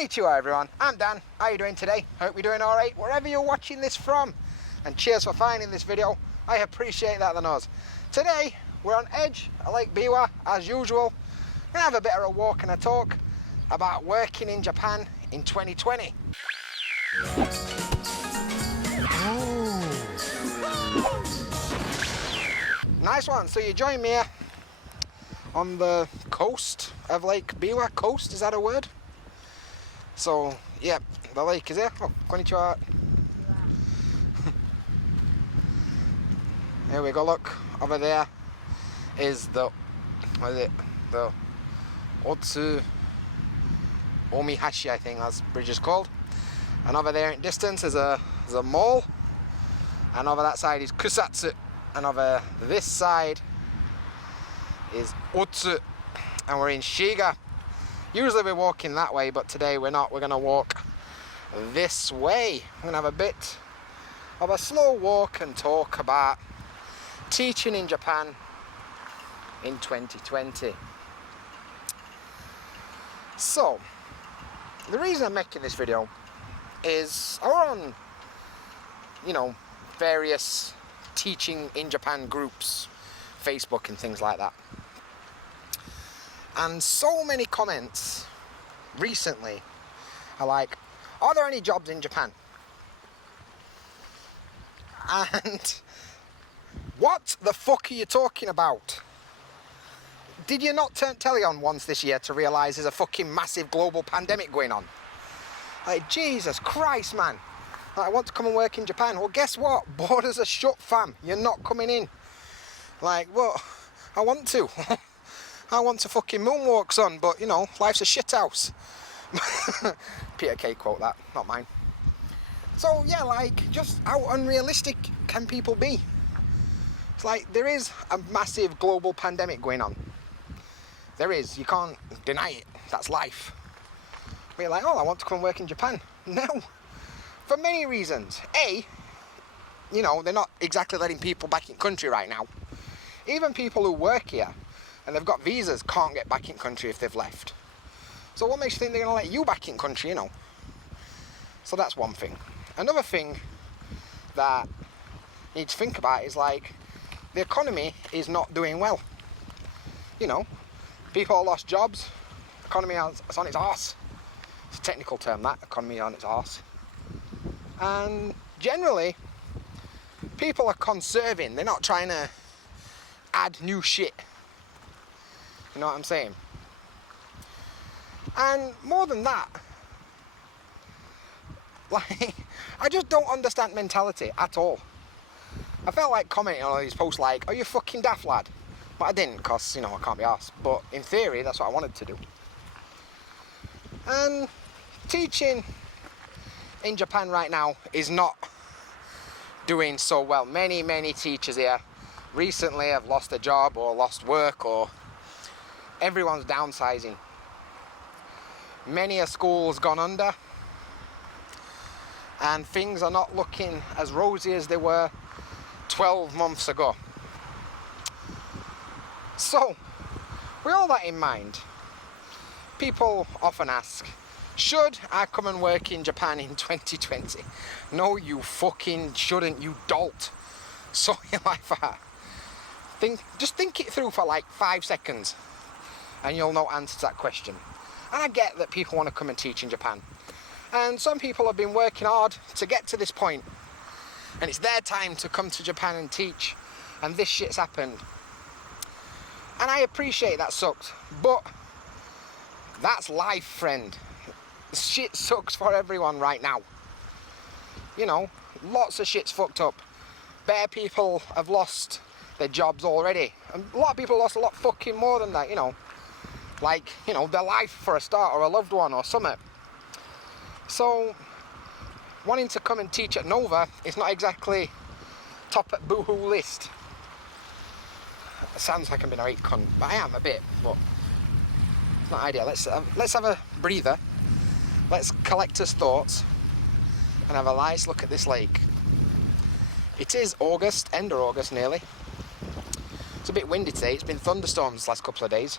Konnichiwa everyone, I'm Dan. How are you doing today? Hope you're doing alright wherever you're watching this from. And cheers for finding this video. I appreciate that the nose. Today we're on edge at Lake Biwa as usual. We're gonna have a bit of a walk and a talk about working in Japan in 2020. Nice one. So you join me here on the coast of Lake Biwa. Coast, is that a word? So yeah, the lake is here. Oh, konnichiwa. Here we go, look, over there is the, what is it, the Otsu Omihashi, I think that's bridge is called. And over there in distance is a mall, and over that side is Kusatsu, and over this side is Otsu, and we're in Shiga. Usually we're walking that way, but today we're not. We're gonna walk this way. We're gonna have a bit of a slow walk and talk about teaching in Japan in 2020. So, the reason I'm making this video is I was on, you know, various teaching in Japan groups, Facebook and things like that. And so many comments recently are like, are there any jobs in Japan? And what the fuck are you talking about? Did you not turn telly on once this year to realise there's a fucking massive global pandemic going on? Like, Jesus Christ, man. I want to come and work in Japan. Well, guess what? Borders are shut, fam. You're not coming in. Like, well, I want to. I want to fucking moonwalk, son, but, you know, life's a shit house. Peter Kay quote that, not mine. So, yeah, like, just how unrealistic can people be? It's like, there is a massive global pandemic going on. There is, you can't deny it, that's life. But you're like, oh, I want to come and work in Japan. No, for many reasons. A, you know, they're not exactly letting people back in country right now. Even people who work here and they've got visas can't get back in country if they've left. So what makes you think they're going to let you back in country, you know? So that's one thing. Another thing that you need to think about is, like, the economy is not doing well. You know, people lost jobs, economy is on its arse. It's a technical term, that, economy on its arse. And generally, people are conserving, they're not trying to add new shit. You know what I'm saying? And more than that, like, I just don't understand mentality at all. I felt like commenting on all these posts like, are you fucking daft, lad? But I didn't, because, you know, I can't be arsed. But in theory, that's what I wanted to do. And teaching in Japan right now is not doing so well. Many teachers here recently have lost their job or lost work, or everyone's downsizing. Many a school's gone under, and things are not looking as rosy as they were 12 months ago. So, with all that in mind, people often ask, should I come and work in Japan in 2020? No, you fucking shouldn't, you dolt. So your life out. Just think it through for like 5 seconds, and you'll know answer to that question. And I get that people want to come and teach in Japan. And some people have been working hard to get to this point, and it's their time to come to Japan and teach, and this shit's happened. And I appreciate that sucks, but that's life, friend. Shit sucks for everyone right now. You know, lots of shit's fucked up. Bare people have lost their jobs already. And a lot of people lost a lot fucking more than that, you know. Like, you know, their life for a start, or a loved one, or something. So, wanting to come and teach at Nova is not exactly top at boohoo list. It sounds like I'm being a right cunt, but I am a bit, but it's not ideal. Let's have a breather. Let's collect us thoughts and have a nice look at this lake. It is August, end of August nearly. It's a bit windy today. It's been thunderstorms the last couple of days.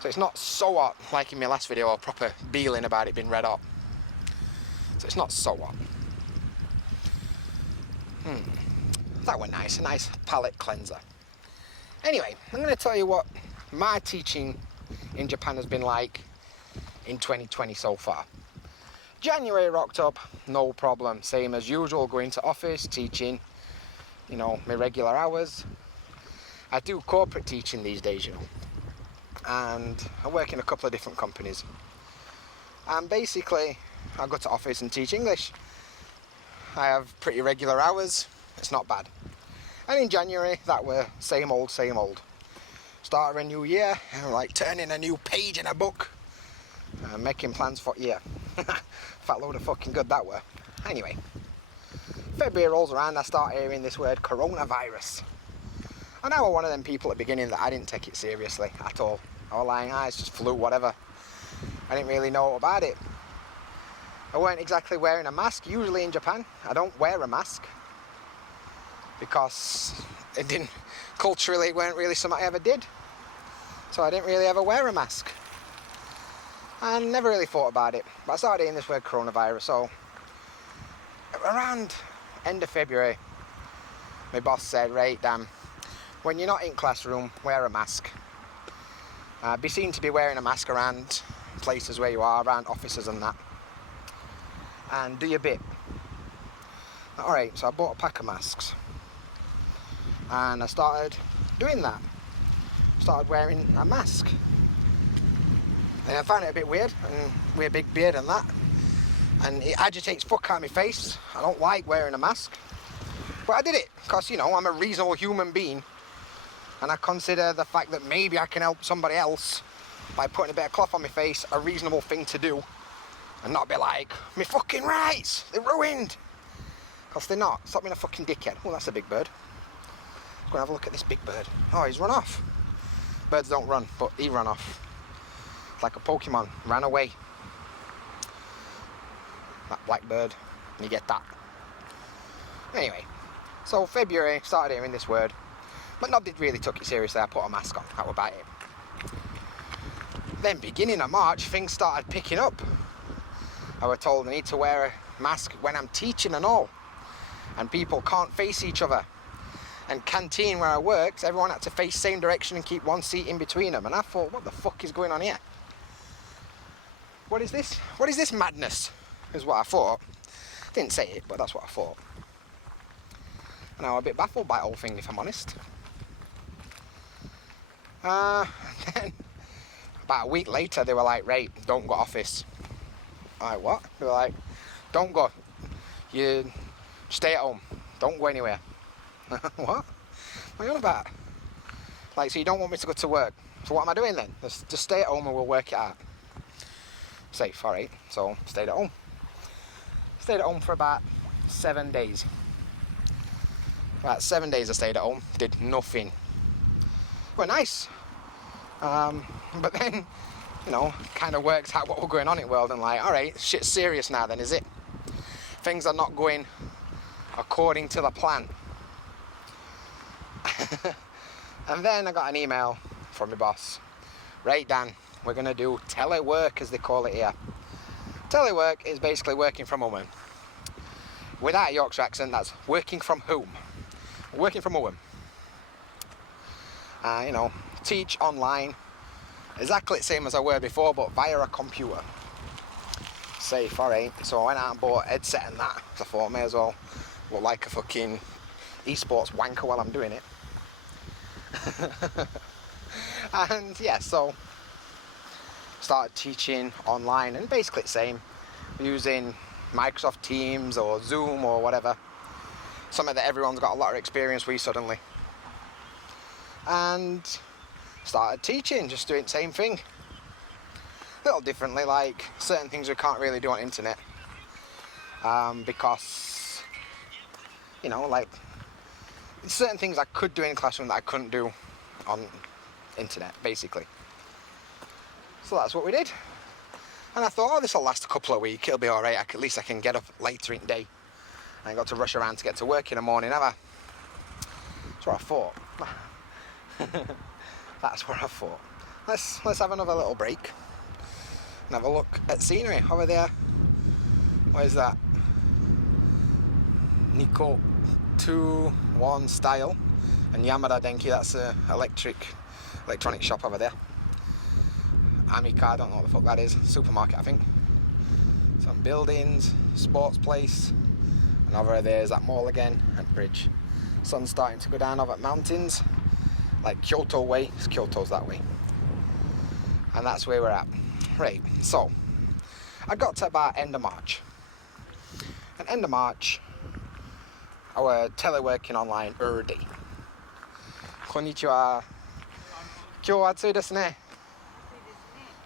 So it's not so hot like in my last video, or proper beeling about it being red hot. So it's not so hot. That went nice, a nice palate cleanser. Anyway, I'm going to tell you what my teaching in Japan has been like in 2020 so far. January rocked up, no problem, same as usual, going to office, teaching, you know, my regular hours. I do corporate teaching these days, you know, and I work in a couple of different companies. And basically, I go to office and teach English. I have pretty regular hours, it's not bad. And in January, that were same old, same old. Start of a new year, and like turning a new page in a book, making plans for year. Fat load of fucking good that were. Anyway, February rolls around, I start hearing this word coronavirus. And I was one of them people at the beginning that I didn't take it seriously at all. I was like, it's just flu, whatever. I didn't really know about it. I weren't exactly wearing a mask. Usually in Japan, I don't wear a mask, because it didn't, culturally, it weren't really something I ever did. So I didn't really ever wear a mask. And never really thought about it. But I started hearing this word coronavirus, so around end of February, my boss said, right, Dan, when you're not in classroom, wear a mask. Be seen to be wearing a mask around places where you are, around offices and that. And do your bit. Alright, so I bought a pack of masks. And I started doing that. Started wearing a mask. And I found it a bit weird, and with a big beard and that. And it agitates fuck out of my face. I don't like wearing a mask. But I did it, because, you know, I'm a reasonable human being. And I consider the fact that maybe I can help somebody else by putting a bit of cloth on my face a reasonable thing to do. And not be like, me fucking rights, they're ruined. Because they're not. Stop being a fucking dickhead. Oh, that's a big bird. Let's go and have a look at this big bird. Oh, he's run off. Birds don't run, but he ran off. Like a Pokemon, ran away. That black bird, you get that. Anyway, so February, started hearing this word, but nobody really took it seriously. I put a mask on, that was about it. Then beginning of March, things started picking up. I was told I need to wear a mask when I'm teaching and all. And people can't face each other. And canteen where I worked, everyone had to face same direction and keep one seat in between them. And I thought, what the fuck is going on here? What is this? What is this madness? Is what I thought. Didn't say it, but that's what I thought. And I was a bit baffled by the whole thing, if I'm honest. Then, about a week later, they were like, right, don't go office. I'm like, what? They were like, don't go. You stay at home. Don't go anywhere. What? What are you on about? Like, so you don't want me to go to work. So what am I doing then? Just stay at home and we'll work it out. Safe, alright. So, stayed at home. Stayed at home for about 7 days. About 7 days I stayed at home. Did nothing. Well, nice. But then, you know, kind of worked out what was going on in the world and like, alright, shit's serious now then, is it? Things are not going according to the plan. And then I got an email from my boss. Right, Dan, we're going to do telework, as they call it here. Telework is basically working from home. Without a Yorkshire accent, that's working from home. Working from home. You know, teach online. Exactly the same as I were before, but via a computer. Safe, alright. So I went out and bought a headset and that. So I thought, may as well look like a fucking esports wanker while I'm doing it. And yeah, so started teaching online, and basically the same, using Microsoft Teams or Zoom or whatever, something that everyone's got a lot of experience with suddenly. And started teaching, just doing the same thing, a little differently, like certain things we can't really do on internet, because, you know, like certain things I could do in classroom that I couldn't do on internet, basically. So that's what we did. And I thought, oh, this will last a couple of weeks, it'll be alright, at least I can get up later in the day. I ain't got to rush around to get to work in the morning, have I? That's what I thought. That's what I thought. let's have another little break and have a look at scenery over there. What is that? Nico 2-1 style and Yamada Denki, that's a electronic shop over there. Amica, I don't know what the fuck that is, supermarket I think. Some buildings, sports place, and over there's that mall again and bridge. Sun's starting to go down over mountains, like Kyoto way, Kyoto's that way. And that's where we're at. Right, so I got to about end of March. And end of March, I was teleworking online early. Konnichiwa. Kyou wa atsui desu ne.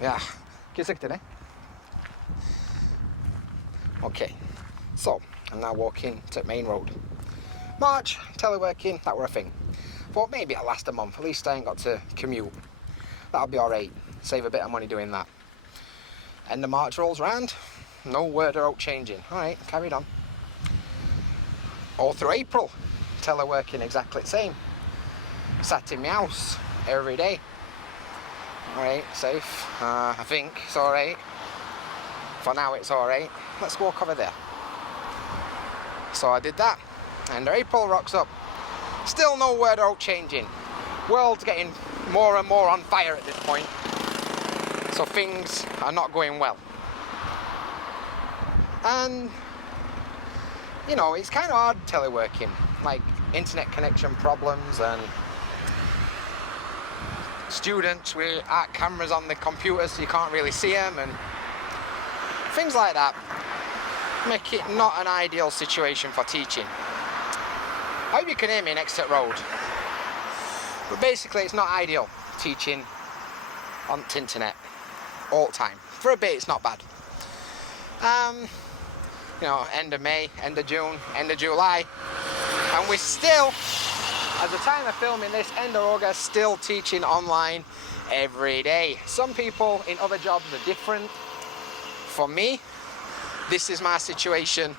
Yeah, kiyosuke ne. Okay, so I'm now walking to main road. March, teleworking, that were a thing. Thought maybe it'll last a month, at least I ain't got to commute. That'll be alright, save a bit of money doing that. End of March rolls round, no word or out changing. Alright, carried on. All through April, teleworking exactly the same. Sat in my house every day. Alright, safe. I think it's alright. For now it's alright. Let's walk over there. So I did that. And April rocks up. Still no word out changing. World's getting more and more on fire at this point. So things are not going well. And, you know, it's kind of hard teleworking. Like internet connection problems and students with cameras on the computers so you can't really see them and things like that make it not an ideal situation for teaching. I hope you can hear me next to the road. But basically it's not ideal teaching on the internet all the time. For a bit it's not bad. You know, end of May, end of June, end of July, and we're still, at the time of filming this, end of August, still teaching online every day. Some people in other jobs are different. For me, this is my situation,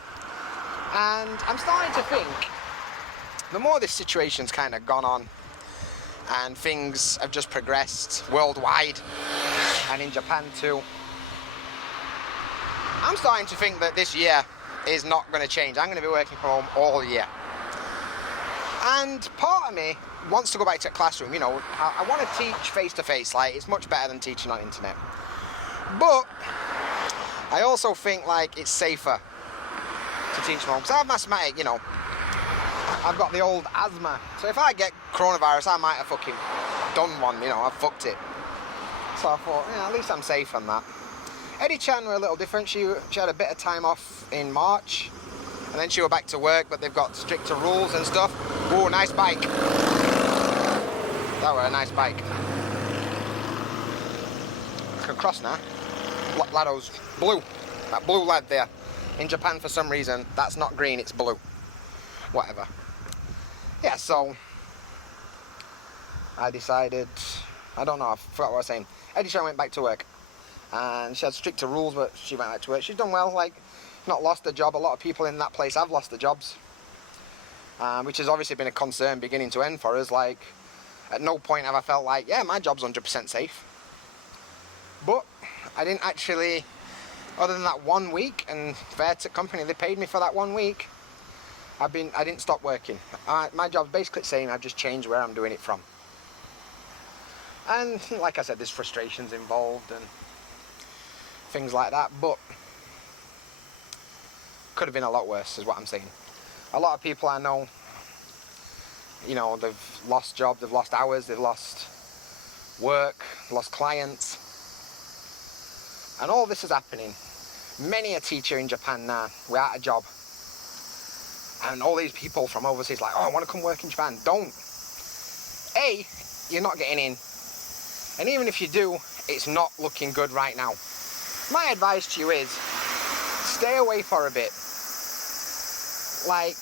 and I'm starting to think, the more this situation's kind of gone on, and things have just progressed worldwide, and in Japan too, I'm starting to think that this year is not going to change. I'm going to be working from home all year. And part of me wants to go back to a classroom, you know, I want to teach face-to-face, like, it's much better than teaching on internet. But I also think, like, it's safer to teach from home. Because I have mathematics, you know, I've got the old asthma. So if I get coronavirus, I might have fucking done one, you know, I've fucked it. So I thought, yeah, at least I'm safe on that. Eddie-chan were a little different. She had a bit of time off in March, and then she went back to work, but they've got stricter rules and stuff. Whoa, nice bike. That were a nice bike. I can cross now. Lado's blue. That blue lad there. In Japan, for some reason, that's not green, it's blue. Whatever. Yeah, so I decided, I don't know, I forgot what I was saying. Eddie-chan went back to work. And she had stricter rules, but she went back to work. She's done well, like, not lost her job. A lot of people in that place have lost their jobs, which has obviously been a concern beginning to end for us. Like, at no point have I felt like, yeah, my job's 100% safe. But I didn't actually, other than that 1 week, and fair to company, they paid me for that 1 week. I didn't stop working. My job's basically the same. I've just changed where I'm doing it from. And like I said, there's frustrations involved and things like that, but could have been a lot worse, is what I'm saying. A lot of people I know, you know, they've lost jobs, they've lost hours, they've lost work, lost clients, and all this is happening. Many a teacher in Japan now, without a job, and all these people from overseas like, oh, I want to come work in Japan. Don't. A, you're not getting in, and even if you do, it's not looking good right now. My advice to you is, stay away for a bit. Like,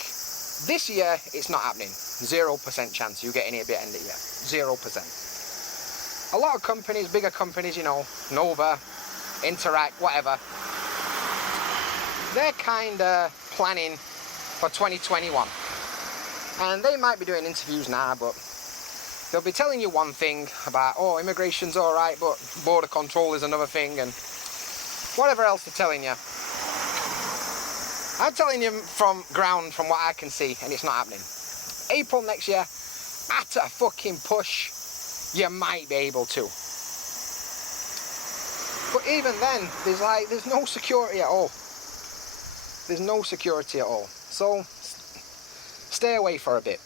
this year, it's not happening. 0% chance you get in here at the end of the year. 0%. A lot of companies, bigger companies, you know, Nova, Interact, whatever, they're kind of planning for 2021. And they might be doing interviews now, but they'll be telling you one thing about, oh, immigration's alright, but border control is another thing, and whatever else they're telling you. I'm telling you from ground, from what I can see, and it's not happening. April next year, at a fucking push, you might be able to. But even then, there's no security at all. There's no security at all. So, stay away for a bit.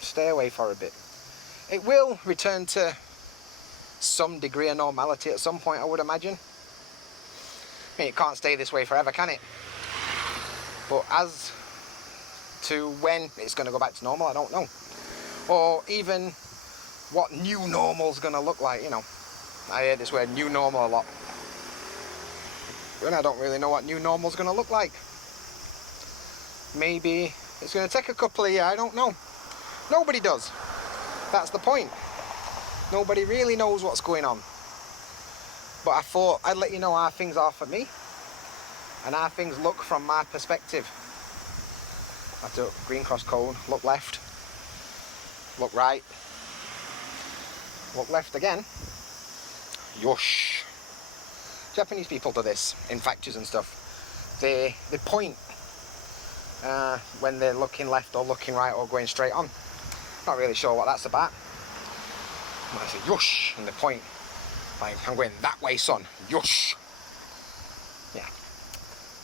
Stay away for a bit. It will return to some degree of normality at some point, I would imagine. I mean, it can't stay this way forever, can it? But as to when it's going to go back to normal, I don't know. Or even what new normal's going to look like, you know. I hear this word new normal a lot. And I don't really know what new normal's going to look like. Maybe it's going to take a couple of years, I don't know. Nobody does. That's the point. Nobody really knows what's going on. But I thought I'd let you know how things are for me. And how things look from my perspective. I do green cross code, look left, look right, look left again. Yosh. Japanese people do this in factories and stuff. They point when they're looking left or looking right or going straight on. Not really sure what that's about. I say yosh, and they point like, I'm going that way, son. Yosh. Yeah.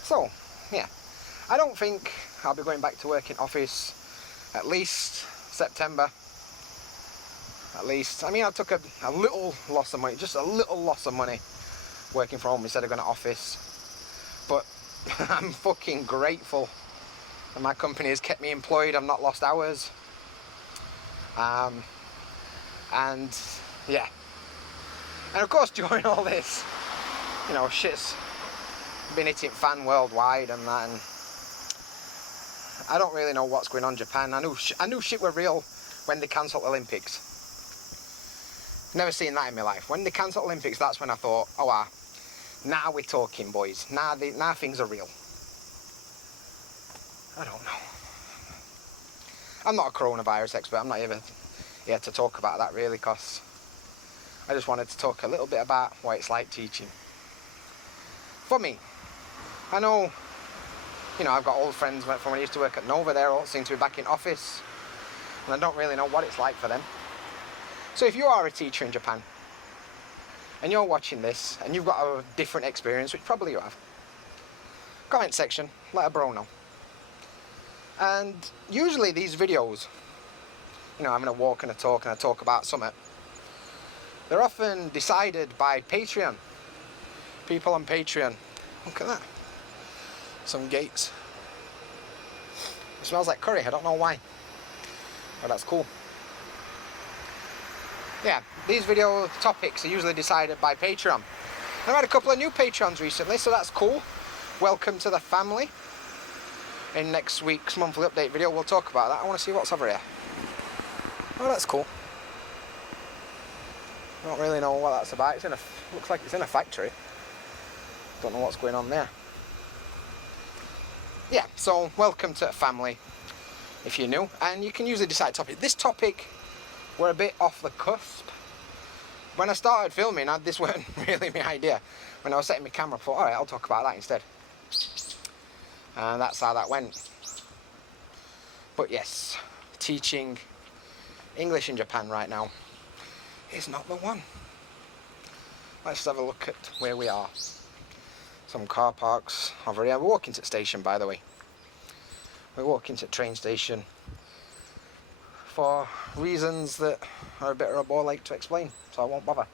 So, yeah. I don't think I'll be going back to work in office at least September. At least. I mean, I took a little loss of money, just a little loss of money working from home instead of going to office. But I'm fucking grateful that my company has kept me employed. I've not lost hours. And yeah. And of course, during all this, you know, shit's been hitting fan worldwide and that, and I don't really know what's going on in Japan. I knew shit were real when they cancelled Olympics. Never seen that in my life. When they cancelled Olympics, that's when I thought, oh wow, now we're talking, boys. Now things are real. I don't know. I'm not a coronavirus expert. I'm not even here to talk about that really, because I just wanted to talk a little bit about what it's like teaching. For me, I know, you know, I've got old friends from when I used to work at Nova. They all seem to be back in office, and I don't really know what it's like for them. So if you are a teacher in Japan, and you're watching this, and you've got a different experience, which probably you have, comment section, let a bro know. And usually these videos, you know, I'm going to walk and I talk about something, they're often decided by Patreon. People on Patreon. Look at that. Some gates. It smells like curry, I don't know why. But that's cool. Yeah, these video topics are usually decided by Patreon. I've had a couple of new Patreons recently, so that's cool. Welcome to the family. In next week's monthly update video, we'll talk about that. I want to see what's over here. Oh, that's cool. I don't really know what that's about. Looks like it's in a factory. Don't know what's going on there. Yeah, so welcome to the family if you're new, and you can usually decide topic. This topic, we're a bit off the cusp. When I started filming, this weren't really my idea. When I was setting my camera, I thought, alright, I'll talk about that instead. And that's how that went. But yes, teaching English in Japan right now is not the one. Let's have a look at where we are. Some car parks over here. We're walking to the station, by the way. We're walking to the train station for reasons that are a bit of a bore like to explain, so I won't bother.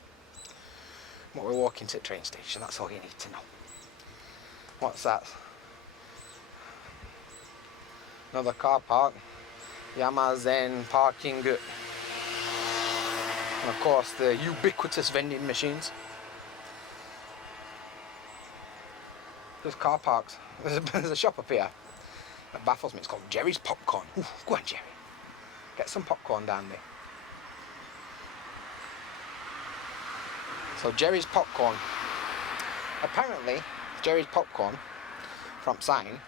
But we're walking to the train station, that's all you need to know. What's that? Another car park. Yamazen parking. And of course the ubiquitous vending machines. There's car parks. There's a shop up here that baffles me. It's called Jerry's Popcorn. Ooh, go on, Jerry. Get some popcorn down there. So Jerry's Popcorn. Apparently, Jerry's Popcorn from Sign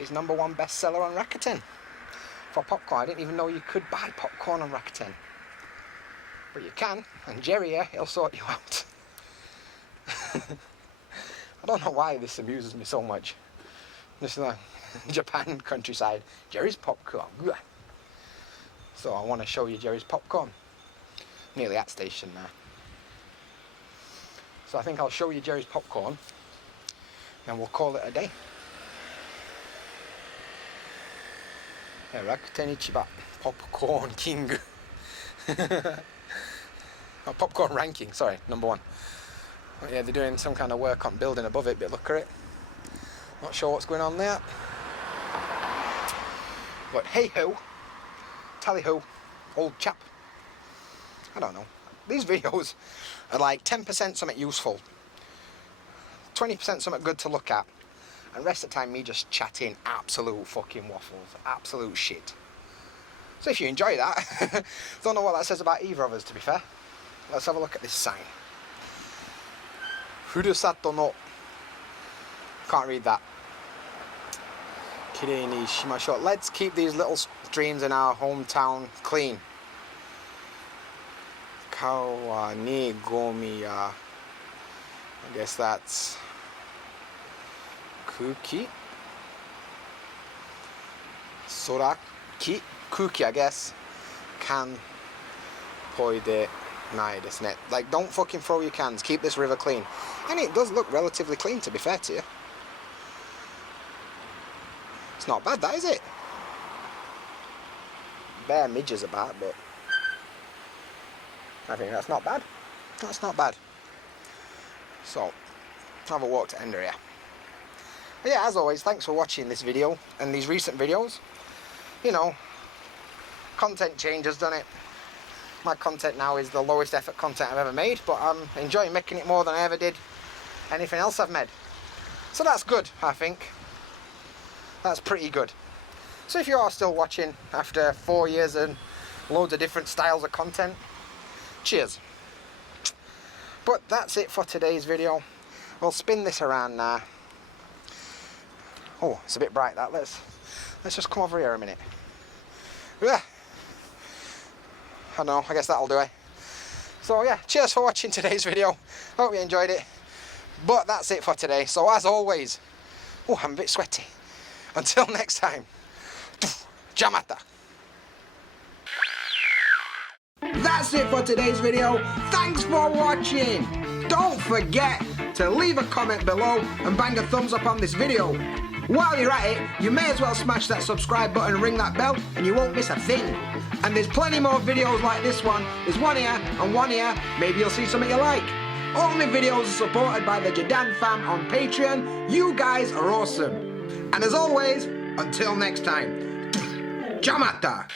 is #1 bestseller on Rakuten. For popcorn, I didn't even know you could buy popcorn on Rakuten. But you can, and Jerry here, he'll sort you out. I don't know why this amuses me so much. This is like Japan countryside. Jerry's popcorn. So I want to show you Jerry's popcorn. Nearly at station now. So I think I'll show you Jerry's popcorn and we'll call it a day. Rakuten Ichiba Popcorn King. Oh, popcorn ranking, sorry, number 1. But yeah, they're doing some kind of work on building above it, but look at it. Not sure what's going on there. But hey ho, tally ho, old chap. I don't know. These videos are like 10% something useful, 20% something good to look at, and the rest of the time me just chatting absolute fucking waffles, absolute shit. So if you enjoy that, don't know what that says about either of us, to be fair. Let's have a look at this sign. Furusato no. Can't read that. Kirei ni shimashou. Let's keep these little streams in our hometown clean. Kawa ni gomi ya. I guess that's kuki. Soraki. Kuki, I guess. Kan poide nai desu ne. Like, don't fucking throw your cans. Keep this river clean. And it does look relatively clean, to be fair to you. It's not bad, that, is it? Bare midges about, but I think that's not bad. That's not bad. So, have a walk to end here. But yeah, as always, thanks for watching this video and these recent videos. You know, content change has done it. My content now is the lowest effort content I've ever made, but I'm enjoying making it more than I ever did anything else I've made. So that's good, I think. That's pretty good. So if you are still watching after 4 years and loads of different styles of content, cheers. But that's it for today's video. We'll spin this around now. Oh, it's a bit bright, that. Let's just come over here a minute. Yeah. I don't know, I guess that'll do it. So yeah, cheers for watching today's video. Hope you enjoyed it. But that's it for today. So as always, oh, I'm a bit sweaty. Until next time, Jamata. That's it for today's video. Thanks for watching. Don't forget to leave a comment below and bang a thumbs up on this video. While you're at it, you may as well smash that subscribe button and ring that bell and you won't miss a thing. And there's plenty more videos like this one. There's one here and one here. Maybe you'll see something you like. All my videos are supported by the JaDanFam on Patreon. You guys are awesome. And as always, until next time, Jamata!